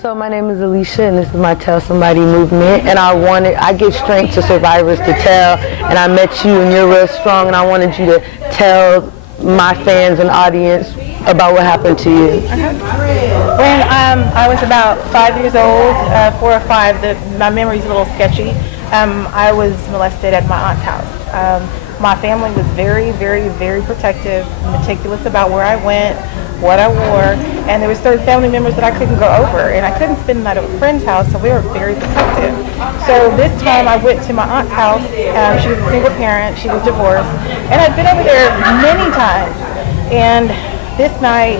So my name is Alicia, and this is my Tell Somebody movement. And I give strength to survivors to tell. And I met you, and you're real strong. And I wanted you to tell my fans and audience about what happened to you. When I was about 5 years old, 4 or 5, my memory's a little sketchy. I was molested at my aunt's house. My family was very, very, very protective, meticulous about where I went, what I wore, and there were certain family members that I couldn't go over, and I couldn't spend the night at a friend's house, so we were very protective. So this time I went to my aunt's house. She was a single parent, she was divorced, and I'd been over there many times. And this night,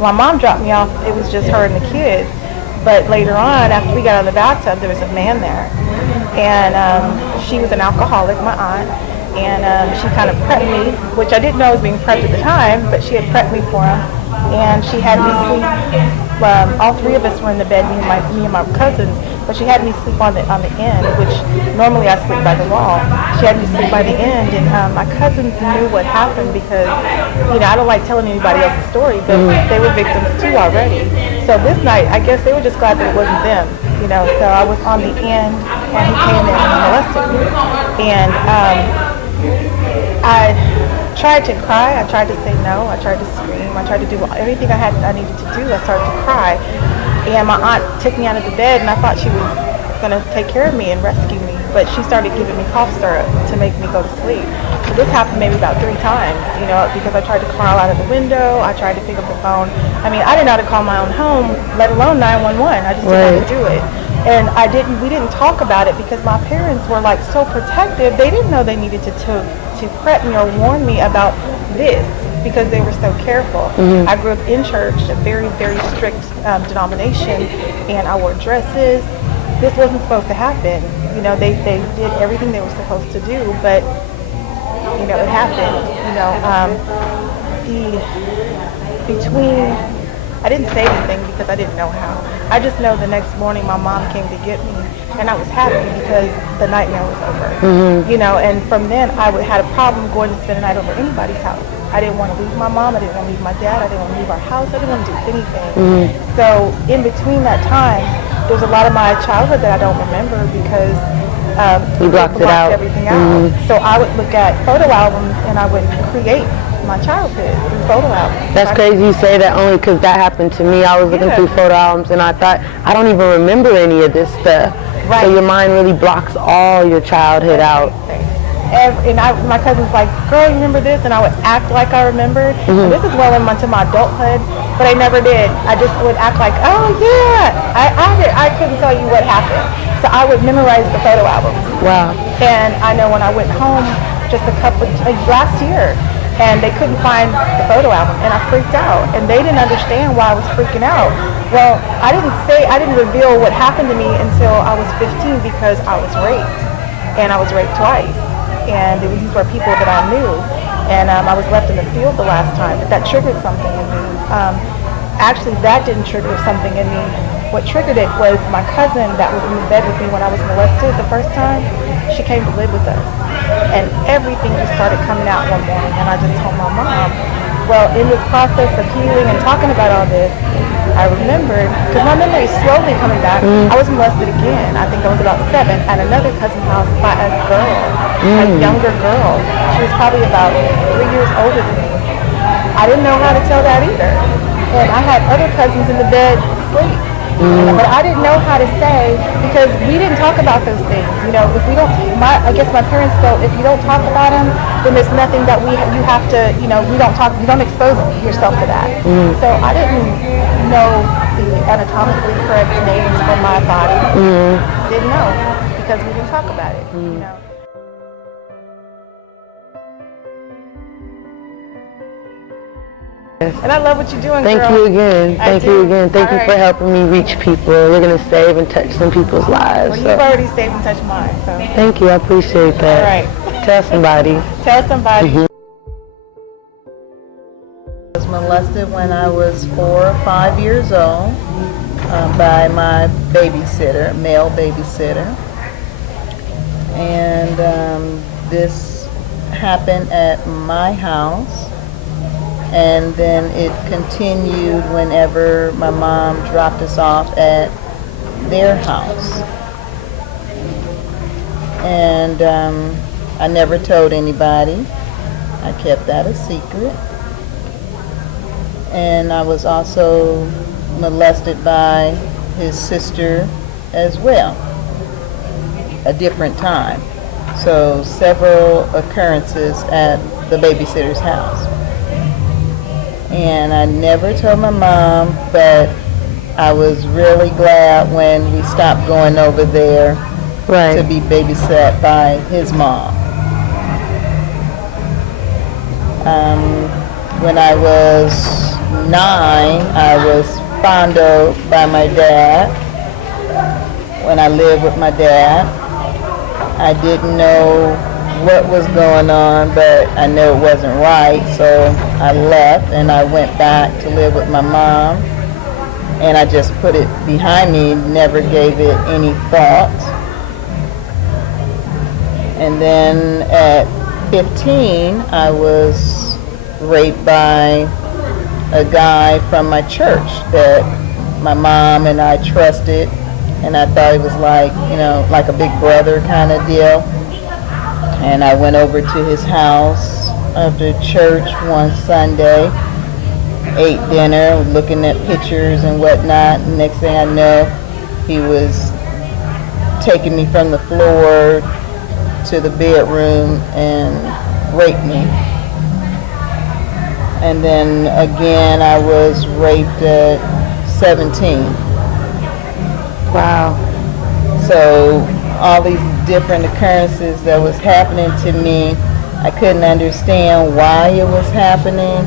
my mom dropped me off. It was just her and the kids. But later on, after we got out of the bathtub, there was a man there. And she was an alcoholic, my aunt. And she kind of prepped me, which I didn't know I was being prepped at the time, but she had prepped me for him. And she had me sleep. All 3 of us were in the bed, me and my cousins, but she had me sleep on the end, which normally I sleep by the wall. She had me sleep by the end, and my cousins knew what happened because, I don't like telling anybody else's story, but they were victims too already. So this night, I guess they were just glad that it wasn't them, So I was on the end, and he came in and molested me. And I tried to cry. I tried to say no. I tried to scream. I tried to do everything I needed to do. I started to cry. And my aunt took me out of the bed, and I thought she was going to take care of me and rescue me. But she started giving me cough syrup to make me go to sleep. So this happened maybe about 3 times, because I tried to crawl out of the window. I tried to pick up the phone. I mean, I didn't know how to call my own home, let alone 911. I just didn't know how to do it. And we didn't talk about it because my parents were like so protective. They didn't know they needed to prep me or warn me about this because they were so careful. I grew up in church, a very, very strict denomination, and I wore dresses. This wasn't supposed to happen. They did everything they were supposed to do, but, it happened. I didn't say anything because I didn't know how. I just know the next morning my mom came to get me, and I was happy because the nightmare was over. And from then I had a problem going to spend the night over anybody's house. I didn't want to leave my mom. I didn't want to leave my dad. I didn't want to leave our house. I didn't want to do anything. So in between that time, there's a lot of my childhood that I don't remember because you blocked it out. Everything out. So I would look at photo albums and I would create my childhood through photo albums. That's crazy you say that only because that happened to me. I was looking through photo albums and I thought, I don't even remember any of this stuff. Right. So your mind really blocks all your childhood out. And my cousin's like, girl, you remember this? And I would act like I remembered. And this is well into my adulthood, but I never did. I just would act like, oh yeah, I couldn't tell you what happened. So I would memorize the photo albums. Wow. And I know when I went home just last year, and they couldn't find the photo album, and I freaked out, and they didn't understand why I was freaking out. Well, I didn't reveal what happened to me until I was 15 because I was raped, and I was raped twice, and these were people that I knew, and I was left in the field the last time, but that triggered something in me. Actually, that didn't trigger something in me. What triggered it was my cousin that was in the bed with me when I was molested the first time. She came to live with us. And everything just started coming out one morning, and I just told my mom. Well, in this process of healing and talking about all this, I remembered, because my memory is slowly coming back, I was molested again. I think I was about 7 at another cousin's house by a girl, a younger girl. She was probably about 3 years older than me. I didn't know how to tell that either. And I had other cousins in the bed asleep. But I didn't know how to say because we didn't talk about those things. If we don't, I guess my parents felt if you don't talk about them, then there's nothing that you have to, you don't expose yourself to that. So I didn't know the anatomically correct names for my body. Didn't know because we didn't talk about it. And I love what you're doing, Thank girl. you again. Thank you again. Thank you for helping me reach people. You're going to save and touch some people's lives. Well, you've already saved and touched mine. So. Thank you. I appreciate that. All right. Tell somebody. Tell somebody. I was molested when I was 4 or 5 years old by my babysitter, male babysitter. And this happened at my house. and then it continued whenever my mom dropped us off at their house. And I never told anybody. I kept that a secret. And I was also molested by his sister as well, a different time. So several occurrences at the babysitter's house. And I never told my mom, but I was really glad when we stopped going over there to be babysat by his mom. When I was 9, I was fondled by my dad when I lived with my dad. I didn't know what was going on, but I knew it wasn't right, so I left and I went back to live with my mom, and I just put it behind me, never gave it any thought. And then at 15, I was raped by a guy from my church that my mom and I trusted, and I thought it was like, you know, like a big brother kind of deal. And I went over to his house after church one Sunday, ate dinner, looking at pictures and whatnot, and next thing I know, he was taking me from the floor to the bedroom and raped me. And then again, I was raped at 17. Wow. So all these different occurrences that was happening to me, I couldn't understand why it was happening.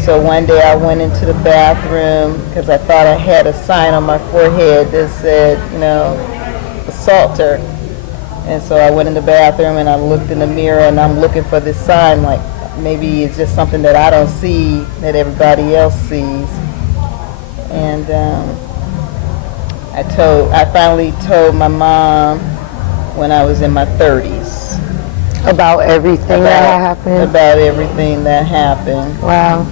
So one day I went into the bathroom because I thought I had a sign on my forehead that said, you know, assaulter. And so I went in the bathroom and I looked in the mirror and I'm looking for this sign, like maybe it's just something that I don't see that everybody else sees. And I finally told my mom when I was in my 30s. About everything that had happened? About everything that happened. Wow.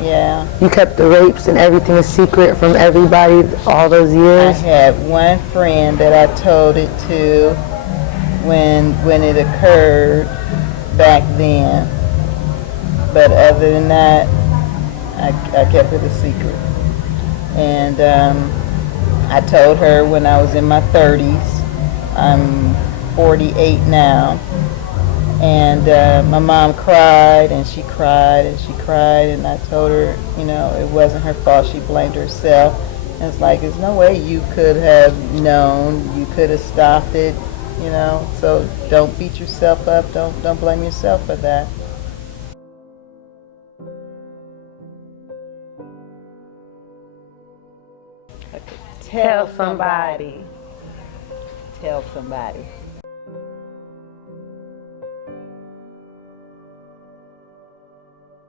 Yeah. You kept the rapes and everything a secret from everybody all those years? I had one friend that I told it to when it occurred back then. But other than that, I kept it a secret. And I told her when I was in my 30s. I'm 48 now. And my mom cried and she cried and she cried, and I told her, you know, it wasn't her fault. She blamed herself. And it's like, there's no way you could have known. You could have stopped it, you know. So don't beat yourself up. Don't blame yourself for that. Tell somebody. Tell somebody.